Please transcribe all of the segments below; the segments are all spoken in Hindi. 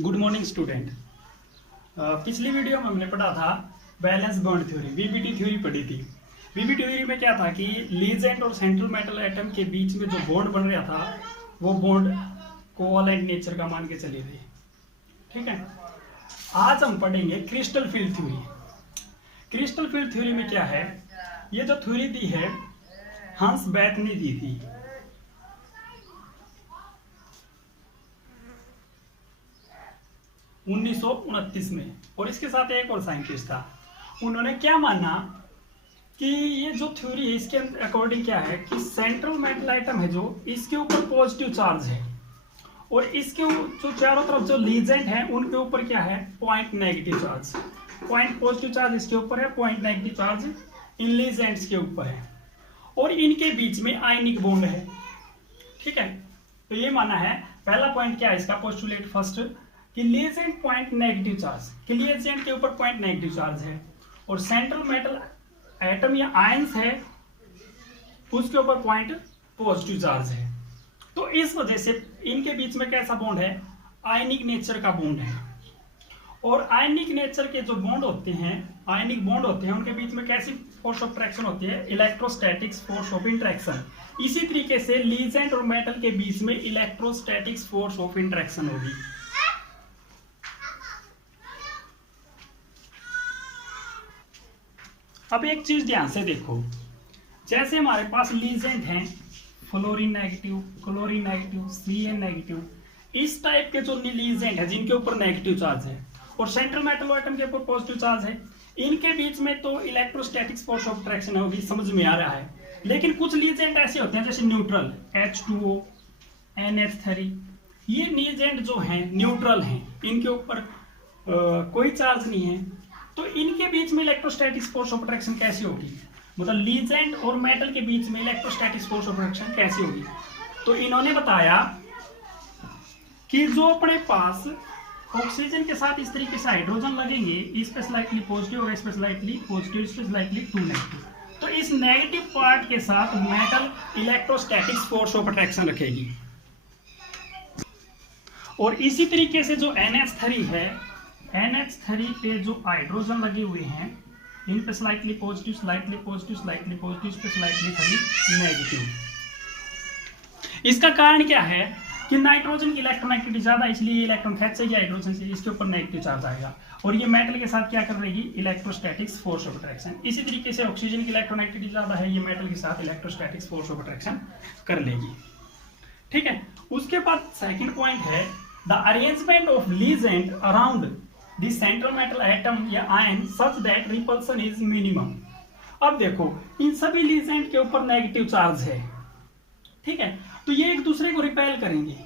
Good morning student. पिछली वीडियो में हमने पढ़ा था valence bond theory, VBT theory पढ़ी थी। वीबीटी थ्योरी में क्या था कि लीजेंड और सेंट्रल मेटल एटम के बीच में जो बॉन्ड बन रहा था वो बॉन्ड कोवैलेंट नेचर का मान के चले थे। ठीक है, आज हम पढ़ेंगे crystal field theory. Crystal field theory में क्या है, ये जो थ्योरी दी है हंस बैथ ने दी थी। 1929 में, और इसके साथ एक और साइंटिस्ट था। उन्होंने क्या माना कि ये जो थ्योरी है इसके अकॉर्डिंग क्या है कि सेंट्रल मेटल आइटम है जो इसके ऊपर पॉजिटिव चार्ज है और इसके जो चारों तरफ जो लीजेंड है उनके ऊपर क्या है, point negative charge. Point positive charge इसके ऊपर है, point negative charge in legends के ऊपर है और इनके बीच में आयनिक बॉन्ड है। ठीक है, तो ये माना है। पहला पॉइंट क्या है इसका, पोस्टुलेट फर्स्ट कि लीजेंड पॉइंट नेगेटिव चार्ज, कि लीजेंड के ऊपर पॉइंट नेगेटिव चार्ज है और सेंट्रल मेटल एटम या आयंस है उसके ऊपर पॉइंट पॉजिटिव चार्ज है। तो इस वजह से इनके बीच में कैसा बॉन्ड है, आयनिक नेचर का बॉन्ड है। और आयनिक नेचर के जो बॉन्ड होते हैं, आयनिक बॉन्ड होते हैं, उनके बीच में कैसी फोर्स ऑफ अट्रैक्शन होती है, इलेक्ट्रोस्टैटिक्स फोर्स ऑफ इंटरेक्शन। इसी तरीके से लीजेंड और मेटल के बीच में इलेक्ट्रोस्टैटिक्स फोर्स ऑफ इंटरेक्शन होगी। अब एक चीज ध्यान से देखो, जैसे हमारे पास लीजेंड हैं fluorine negative, chlorine negative, Cn negative, इस टाइप के जो लीजेंड है जिनके ऊपर नेगेटिव चार्ज है और सेंट्रल मेटल एटम के ऊपर पॉजिटिव चार्ज है, इनके बीच में तो इलेक्ट्रोस्टैटिक्स फोर्स ऑफ अट्रैक्शन होगी, समझ में आ रहा है। लेकिन कुछ लीजेंड ऐसे होते हैं जैसे न्यूट्रल H2O, NH3, ये लीजेंड जो हैं न्यूट्रल हैं, इनके ऊपर कोई चार्ज नहीं है। तो इनके बीच में इलेक्ट्रोस्टैटिक्स फोर्स ऑफ अट्रैक्शन कैसी होगी, मतलब लीजेंड और मेटल के बीच में इलेक्ट्रोस्टैटिक्स फोर्स ऑफ अट्रैक्शन कैसी होगी। तो इन्होंने बताया कि जो अपने पास ऑक्सीजन के साथ इस तरीके से हाइड्रोजन लगेंगे, इस पे स्लाइटली पॉजिटिव और इस पे स्लाइटली पॉजिटिव, इस पे स्लाइटली 2 नेगेटिव, तो इस नेगेटिव पार्ट के साथ metal electrostatics force of attraction रखेगी। और इसी तरीके से जो NH3 है, NH3 पे जो हाइड्रोजन लगे हुए हैं, इन पे slightly positive, slightly positive, slightly positive, इस पे स्लाइटली नेगेटिव। इसका कारण क्या है कि नाइट्रोजन की इलेक्ट्रोनेगेटिविटी ज्यादा, इसलिए इलेक्ट्रॉन खींचेगी हाइड्रोजन से, इसके ऊपर नेगेटिव चार्ज आएगा और ये मेटल के साथ क्या कर रही है, इलेक्ट्रोस्टैटिक्स फोर्स ऑफ अट्रैक्शन। इसी तरीके से ऑक्सीजन की इलेक्ट्रोनेगेटिविटी ज्यादा है, ये मेटल के साथ इलेक्ट्रोस्टैटिक्स फोर्स ऑफ अट्रैक्शन कर लेगी। ठीक है, उसके बाद सेकंड पॉइंट है the arrangement of ligand around the central metal atom या ion such that repulsion is minimum. अब देखो, इन सभी लीजेंड के ऊपर नेगेटिव चार्ज है, ठीक है, तो ये एक दूसरे को रिपेल करेंगे।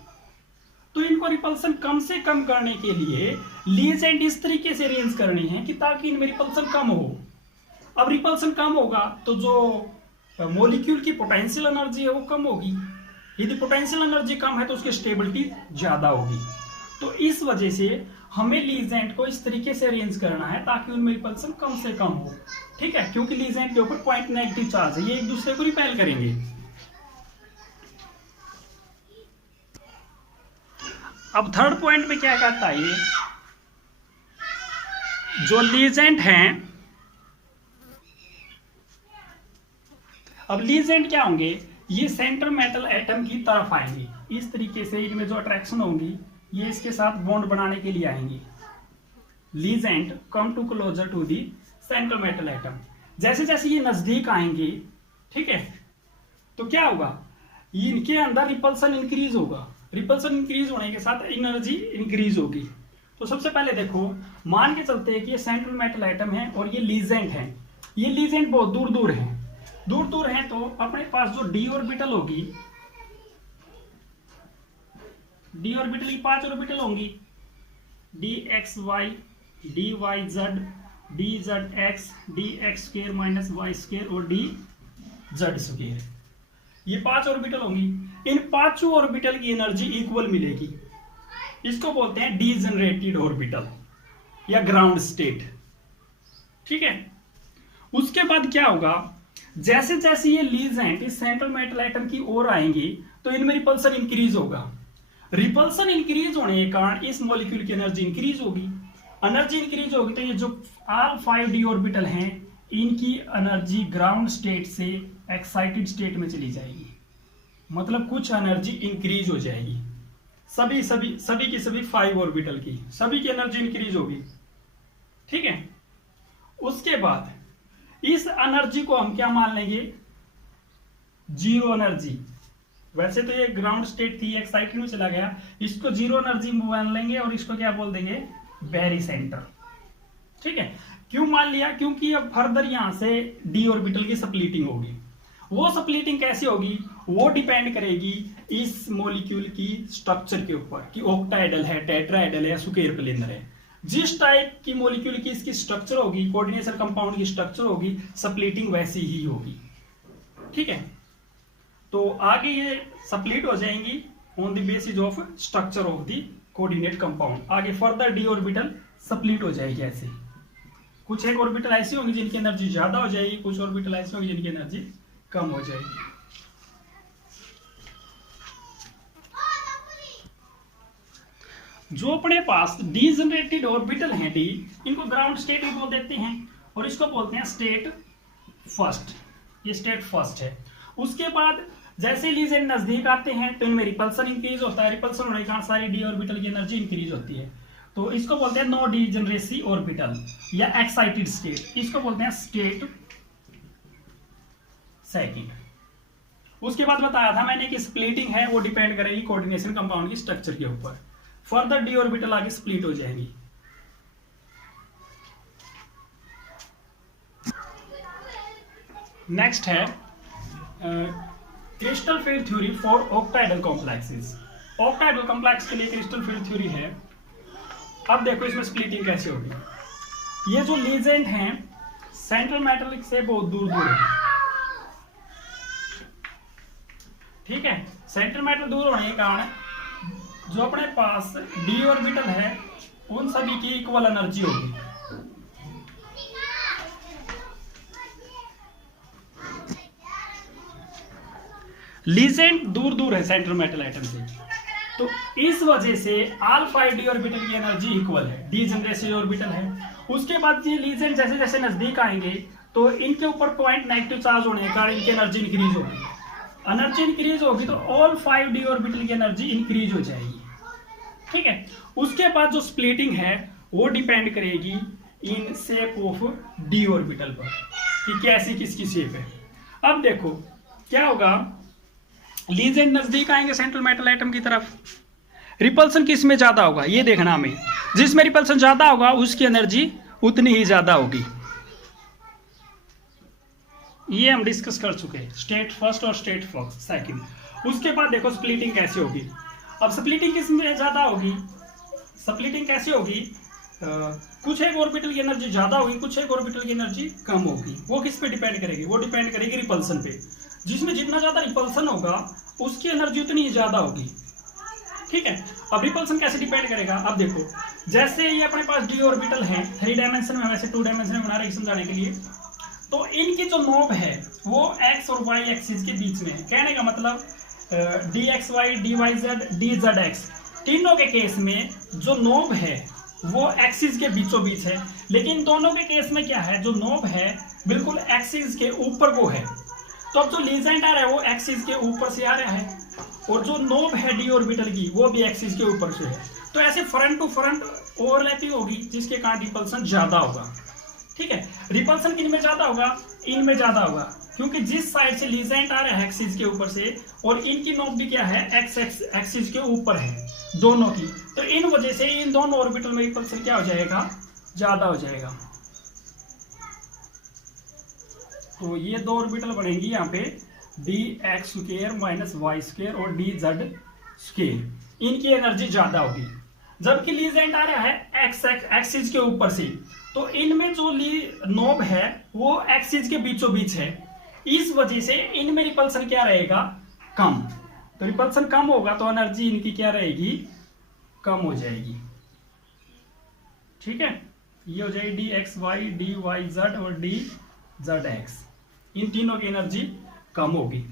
तो इनको रिपल्सन कम से कम करने के लिए लीजेंड इस तरीके से अरेंज करने हैं कि ताकि इनमें रिपल्सन कम हो। अब रिपल्सन कम होगा तो जो मॉलिक्यूल की पोटेंशियल एनर्जी है वो कम होगी। यदि पोटेंशियल एनर्जी कम है तो उसकी स्टेबिलिटी ज्यादा होगी। तो इस वजह से हमें लीजेंड को इस तरीके से अरेंज करना है ताकि उनमें रिपल्सन कम से कम हो। ठीक है, क्योंकि लीजेंड के ऊपर पॉइंट नेगेटिव चार्ज है, ये एक दूसरे को रिपेल करेंगे। अब थर्ड पॉइंट में क्या कहता है, ये जो लीजेंड हैं, अब लीजेंड क्या होंगे, ये सेंट्रल मेटल एटम की तरफ आएंगे। इस तरीके से इनमें जो अट्रैक्शन होंगी ये इसके साथ बॉन्ड बनाने के लिए आएंगे। Ligand come to closer to the central metal atom. जैसे जैसे ये नजदीक आएंगे, ठीक है, तो क्या होगा, इनके अंदर रिपल्सन इंक्रीज होगा। रिपल्सन इंक्रीज होने के साथ एनर्जी इंक्रीज होगी। तो सबसे पहले देखो, मान के चलते हैं कि ये सेंट्रल मेटल एटम है और ये लीजेंड है। ये लीजेंड बहुत दूर दूर है, दूर दूर है, तो अपने पास जो डी ऑर्बिटल होगी, डी ऑर्बिटल की 5 ऑर्बिटल होंगी, dxy, dyz, dzx, dx square minus Y square और dz स्क्वायर, ये 5 ऑर्बिटल होंगी। इन 5 ऑर्बिटल की एनर्जी इक्वल मिलेगी। इसको बोलते हैं डीजनरेटेड ऑर्बिटल या ग्राउंड स्टेट। ठीक है, उसके बाद क्या होगा, जैसे जैसे ये लीजेंड इस सेंट्रल मेटल एटम की ओर आएंगी तो इनमें रिपल्सन इंक्रीज होगा। रिपल्सन इंक्रीज होने के कारण इस मॉलिक्यूल की एनर्जी इंक्रीज होगी। एनर्जी इंक्रीज होगी तो ये जो ऑल 5d ऑर्बिटल हैं इनकी एनर्जी ग्राउंड स्टेट से एक्साइटेड स्टेट में चली जाएगी, मतलब कुछ एनर्जी इंक्रीज हो जाएगी। सभी की सभी 5 ऑर्बिटल की सभी की एनर्जी इंक्रीज होगी। ठीक है, उसके बाद इस एनर्जी को हम क्या मान लेंगे, जीरो एनर्जी। वैसे तो ये ग्राउंड स्टेट थी, एक्साइटेड में चला गया, इसको जीरो एनर्जी मान लेंगे और इसको क्या बोल देंगे, बैरी सेंटर। ठीक है, क्यों मान लिया, क्योंकि अब फर्दर यहां से डी ऑर्बिटल की स्प्लिटिंग होगी। वो स्प्लिटिंग कैसी होगी, वो डिपेंड करेगी इस मॉलिक्यूल की स्ट्रक्चर के ऊपर कि ऑक्टाहेड्रल है, टेट्राहेड्रल है या स्क्वायर प्लेनर है। जिस टाइप की मॉलिक्यूल की इसकी स्ट्रक्चर होगी, कोऑर्डिनेशन कंपाउंड की स्ट्रक्चर होगी, स्प्लिटिंग वैसी ही होगी। ठीक है, तो आगे ये स्प्लिट हो जाएंगी on the basis of structure of the coordinate compound. आगे फर्दर डी ऑर्बिटल स्प्लिट हो जाएगी ऐसे। कुछ एक ऑर्बिटल ऐसी होंगी जिनकी एनर्जी ज्यादा हो जाएगी, कुछ ऑर्बिटल ऐसी होंगी जिनकी एनर्जी कम हो जाएगी। जो अपने पास डीजनरेटेड ऑर्बिटल हैं डी, इनको ग्राउंड स्टेट भी बोल देते हैं और इसको बोलते हैं स्टेट फर्स्ट। ये स्टेट फर्स्ट है। उसके बाद जैसे लीजेंड नजदीक आते हैं तो इनमें रिपल्सन इंक्रीज होता है। रिपल्सन होने के कारण सारी डी ऑर्बिटल की एनर्जी इंक्रीज होती है, तो इसको बोलते हैं नो डीजनरेसी ऑर्बिटल या एक्साइटेड स्टेट। इसको बोलते हैं स्टेट सेकंड। उसके बाद बताया था मैंने कि स्प्लिटिंग है वो डिपेंड करेगी कोऑर्डिनेशन कंपाउंड की स्ट्रक्चर के ऊपर। फर्दर डी ऑर्बिटल आगे स्प्लिट हो जाएंगी। नेक्स्ट है crystal field theory for octahedral complexes. Octahedral complex के लिए क्रिस्टल फील्ड थ्योरी है। अब देखो इसमें स्प्लिटिंग कैसे होगी। ये जो लीजेंड हैं सेंट्रल मेटल से बहुत दूर दूर है। ठीक है, सेंट्रल मेटल दूर होने के कारण जो अपने पास डी ऑर्बिटल है उन सभी की इक्वल एनर्जी होगी। लीजेंड दूर दूर है सेंट्रल मेटल एटम से, तो इस वजह से ऑल 5d ऑर्बिटल की एनर्जी इक्वल है, डीजनरेसी ऑर्बिटल है। उसके बाद ये लीजेंड जैसे जैसे नजदीक आएंगे तो इनके ऊपर पॉइंट नेगेटिव चार्ज होने के कारण इनकी एनर्जी इंक्रीज होगी। एनर्जी इंक्रीज होगी तो ऑल 5d ऑर्बिटल की एनर्जी इंक्रीज हो जाएगी। ठीक है, उसके बाद जो स्प्लिटिंग है वो डिपेंड करेगी in shape of D orbital पर कि कैसी किसकी शेप है। अब देखो क्या होगा, लीजेंड नजदीक आएंगे सेंट्रल मेटल एटम की तरफ, रिपल्सन किस में ज्यादा होगा ये देखना हमें। जिसमें रिपल्सन ज्यादा होगा उसकी एनर्जी उतनी ही ज्यादा होगी। ये हम डिस्कस कर चुके हैं, स्टेट फर्स्ट और स्टेट सेकंड। उसके बाद देखो स्प्लिटिंग कैसे होगी। अब स्प्लिटिंग किस में ज्यादा होगी, स्प्लिटिंग कैसे होगी, कुछ एक ऑर्बिटल की एनर्जी ज्यादा होगी, कुछ एक ऑर्बिटल की एनर्जी कम होगी। वो किस पे डिपेंड करेगी, वो डिपेंड करेगी रिपल्सन पे। जिसमें जितना ज्यादा रिपल्सन होगा उसकी एनर्जी उतनी ही ज्यादा होगी। ठीक है, अब रिपल्सन कैसे डिपेंड करेगा, अब देखो जैसे ये अपने पास डी ऑर्बिटल है 3 डायमेंशन में, वैसे 2 डायमेंशन में बना रहे समझाने के लिए, तो इनकी जो नोब है वो एक्स और वाई एक्सिस के बीच में है। कहने का मतलब D x Y, D Y Z, D Z X, तीनों के केस में जो नोब है वो एक्सिस के बीचों बीच है। लेकिन दोनों के केस में क्या है, जो नोब है बिल्कुल एक्सिस के ऊपर को है। तो अब जो लीजेंड आ रहा है वो एक्सिस के ऊपर से आ रहा है और जो नोब है डी ऑर्बिटल की वो भी एक्सिस के ऊपर से है। तो ऐसे फ्रंट टू फ्रंट ओवरलैपिंग होगी जिसके कारण रिपल्सन ज्यादा होगा। ठीक है, रिपल्सन किन में ज्यादा होगा, इनमें ज्यादा होगा, क्योंकि जिस साइड से लीजेंड आ रहा है एक्सिस के ऊपर से और इनकी नोब भी क्या है एक्स एक्सिस के ऊपर है दोनों की, तो इन वजह से इन दोनों ऑर्बिटल में रिपल्सन क्या हो जाएगा, ज्यादा हो जाएगा। तो ये दो ऑर्बिटल बनेंगी यहाँ पे d x square minus Y square और डी जेड स्क्वायर, इनकी एनर्जी ज्यादा होगी। जबकि लीजेंड आ रहा है एक्स एक्सिस के ऊपर से, तो इनमें जो नोब है वो एक्सिस के बीचों बीच है। इस वजह से इनमें रिपल्सन क्या रहेगा, कम। तो रिपल्सन कम होगा तो एनर्जी इनकी क्या रहेगी, कम हो जाएगी। ठीक है, ये हो जाएगी d x Y, D Y z और डी जेड एक्स, इन तीनों की एनर्जी कम होगी।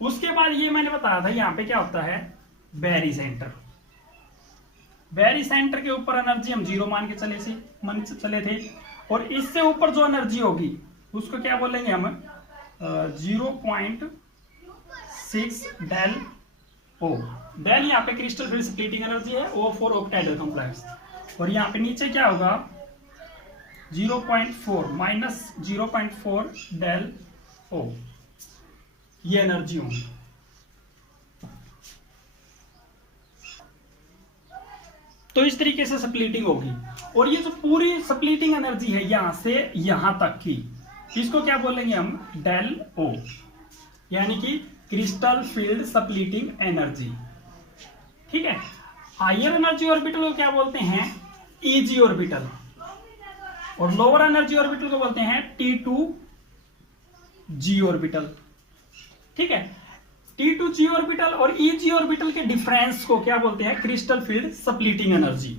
उसके बाद ये मैंने बताया था यहाँ पे क्या होता है, बैरी सेंटर। बैरी सेंटर के ऊपर एनर्जी हम 0 मान के चले थे, और इससे ऊपर जो एनर्जी होगी उसको क्या बोलेंगे हम, 0.6 डेल ओ। डेल यहाँ पे क्रिस्टल फील्ड स्प्लिटिंग एनर्जी है, ओ फॉर ऑक्टाइडल कॉम्प्लेक्स, और यहाँ पे नीचे क्या होगा 0.4 माइनस 0.4 डेल ओ, ये एनर्जी होगी। तो इस तरीके से स्प्लिटिंग होगी, और ये जो पूरी स्प्लिटिंग एनर्जी है यहां से यहां तक की, इसको क्या बोलेंगे हम, डेल ओ, यानी कि क्रिस्टल फील्ड स्प्लिटिंग एनर्जी। ठीक है। हायर एनर्जी ऑर्बिटल को क्या बोलते हैं, ईजी ऑर्बिटल, और लोअर एनर्जी ऑर्बिटल को बोलते हैं T2G ऑर्बिटल। ठीक है। T2G ऑर्बिटल और EG ऑर्बिटल के डिफरेंस को क्या बोलते हैं, crystal field splitting energy.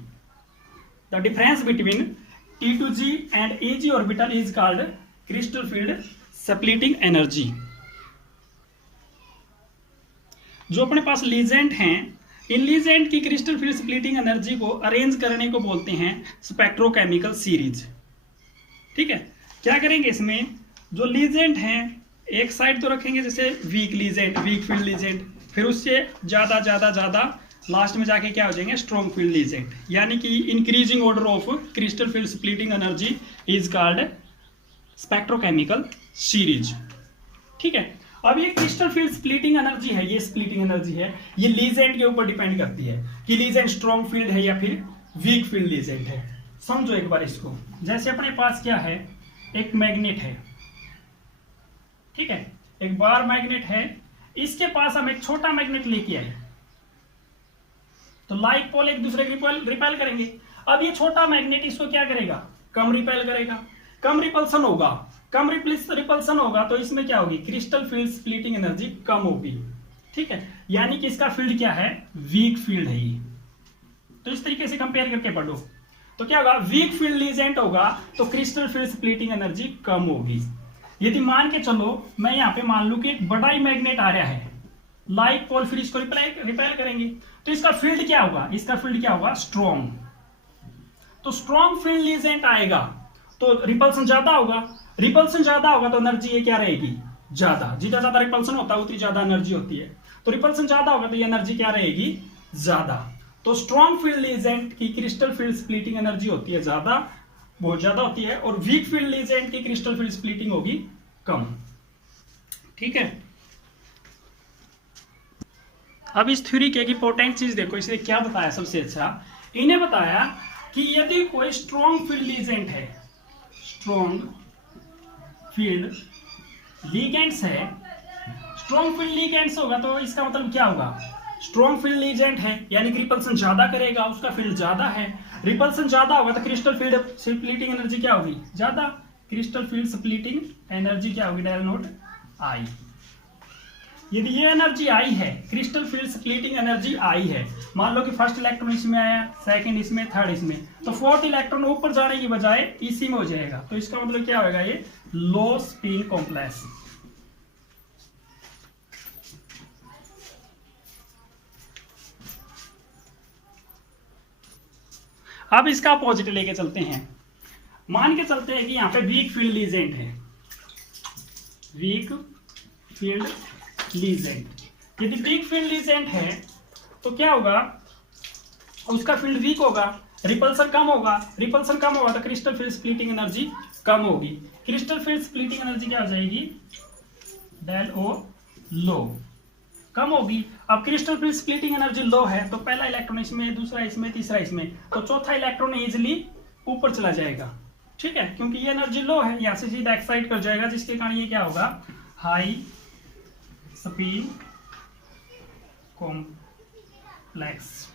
The difference between T2G and EG orbital is called crystal field splitting energy. जो अपने पास लीजेंट हैं, इन लीजेंट की क्रिस्टल फील्ड स्प्लिटिंग एनर्जी को अरेंज करने को बोलते हैं स्पेक्ट्रोकेमिकल सीरीज। ठीक है। क्या करेंगे, इसमें जो लीजेंट हैं एक साइड तो रखेंगे, जैसे weak ligand, weak field ligand, फिर उससे ज्यादा ज्यादा ज्यादा लास्ट में जाके क्या हो जाएंगे, स्ट्रॉन्ग फील्ड लीजेंट, यानी कि increasing order of crystal field splitting energy is called spectrochemical series. ठीक है। अब ये क्रिस्टल फील्ड स्प्लिटिंग एनर्जी है, ये स्प्लिटिंग एनर्जी है, ये लीजेंट के ऊपर डिपेंड करती है कि लीजेंट स्ट्रॉन्ग फील्ड है या फिर वीक फील्ड लीजेंट है। समझो एक बार इसको, जैसे अपने पास क्या है, एक मैग्नेट है। ठीक है। एक बार मैग्नेट है, इसके पास हम एक छोटा मैग्नेट लेके आए, तो लाइक पोल एक दूसरे को रिपेल करेंगे। अब ये छोटा मैग्नेट इसको क्या करेगा, कम रिपेल करेगा, कम रिपल्सन होगा, कम रिपल्सन होगा तो इसमें क्या होगी, क्रिस्टल फील्ड स्प्लिटिंग एनर्जी कम होगी। ठीक है। यानी कि इसका फील्ड क्या है, वीक फील्ड है ये। तो इस तरीके से कंपेयर करके पढ़ो तो क्या होगा, वीक फील्ड लीजेंट होगा तो क्रिस्टल फील्ड स्प्लिटिंग एनर्जी कम होगी। यदि मान के चलो मैं यहाँ पे मान लू कि एक बड़ा ही मैग्नेट आ रहा है, लाइक पोल, फिर इसको रिपेल करेंगे तो इसका फील्ड क्या होगा, इसका फील्ड क्या होगा, स्ट्रॉन्ग। तो स्ट्रॉन्ग फील्ड लीजेंट आएगा तो रिपल्सन ज्यादा होगा, रिपल्सन ज्यादा होगा तो एनर्जी ये क्या रहेगी, ज्यादा। जितना ज्यादा रिपल्सन होता है उतनी ज्यादा एनर्जी होती है, तो रिपल्सन ज्यादा होगा तो ये एनर्जी क्या रहेगी, ज्यादा। तो स्ट्रॉन्ग फील्ड लीजेंट की क्रिस्टल फील्ड स्प्लिटिंग एनर्जी होती है ज्यादा, बहुत ज्यादा होती है, और वीक फील्ड लीजेंट की क्रिस्टल फील्ड स्प्लिटिंग होगी कम। ठीक है। अब इस थ्योरी के इंपॉर्टेंट चीज देखो, इसने क्या बताया सबसे अच्छा, इन्हें बताया कि यदि कोई स्ट्रॉन्ग फील्ड लीजेंट है, स्ट्रॉन्ग फील्ड लीगेंट्स है, स्ट्रॉन्ग फील्ड लीगेंट्स होगा तो इसका मतलब क्या होगा, स्ट्रॉन्ग फील्ड लीजेंट है यानी कि रिपल्सन ज्यादा करेगा, उसका फील्ड ज्यादा है, रिपल्सन ज्यादा होगा तो क्रिस्टल फील्ड स्प्लिटिंग एनर्जी क्या होगी, ज्यादा। क्रिस्टल फील्ड स्प्लिटिंग एनर्जी क्या होगी, डेल नॉट आई। यदि ये एनर्जी आई है, क्रिस्टल फील्ड स्प्लिटिंग एनर्जी आई है, मान लो कि फर्स्ट इलेक्ट्रॉन इसमें आया, सेकंड इसमें, थर्ड इसमें, तो फोर्थ इलेक्ट्रॉन ऊपर जाने की बजाय इसी में हो जाएगा, तो इसका मतलब क्या होगा, ये लो स्पिन कॉम्प्लेक्स। अब इसका अपोजिट लेके चलते हैं, मान के चलते हैं कि यहाँ पे वीक फील्ड लीजेंट है, वीक फील्ड लीजेंट। यदि वीक फील्ड लीजेंट है तो क्या होगा, उसका फील्ड वीक होगा, रिपल्सन कम होगा, रिपल्सन कम होगा तो क्रिस्टल फील्ड स्प्लिटिंग एनर्जी कम होगी। क्रिस्टल फील्ड स्प्लिटिंग एनर्जी क्या हो जाएगी, डेल ओ लो, कम होगी। अब crystal field splitting energy low है तो पहला इलेक्ट्रॉन इसमें, दूसरा इसमें, तीसरा इसमें, तो चौथा इलेक्ट्रॉन इजिली ऊपर चला जाएगा। ठीक है, क्योंकि ये एनर्जी लो है, यहां से सीधा एक्साइट कर जाएगा, जिसके कारण ये क्या होगा, हाई स्पिन कॉम्प्लेक्स।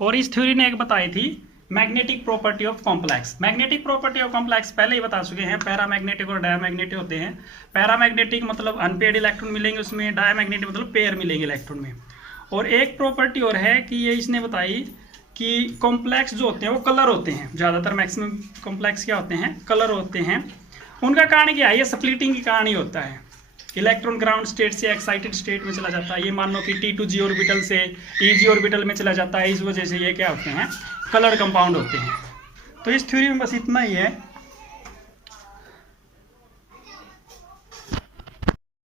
और इस थ्योरी ने एक बताई थी magnetic property of complex. Magnetic property of complex पहले ही बता चुके हैं, पैरामैग्नेटिक और डायमैग्नेटिक होते हैं। पैरामैग्नेटिक मतलब अनपेयर्ड इलेक्ट्रॉन मिलेंगे उसमें, डायमैग्नेटिक मतलब पेयर मिलेंगे इलेक्ट्रॉन में। और एक प्रॉपर्टी और है कि ये इसने बताई कि कॉम्प्लेक्स जो होते हैं वो कलर होते हैं, ज़्यादातर मैक्सिमम कॉम्प्लेक्स क्या होते हैं, कलर होते हैं। उनका कारण क्या है, ये स्प्लिटिंग के कारण ही होता है। इलेक्ट्रॉन ग्राउंड स्टेट से एक्साइटेड स्टेट में चला जाता है, ये मान लो कि T2G ऑर्बिटल से EG ऑर्बिटल में चला जाता है, इस वजह से ये क्या होते हैं, कलर कंपाउंड होते हैं। तो इस थ्योरी में बस इतना ही है।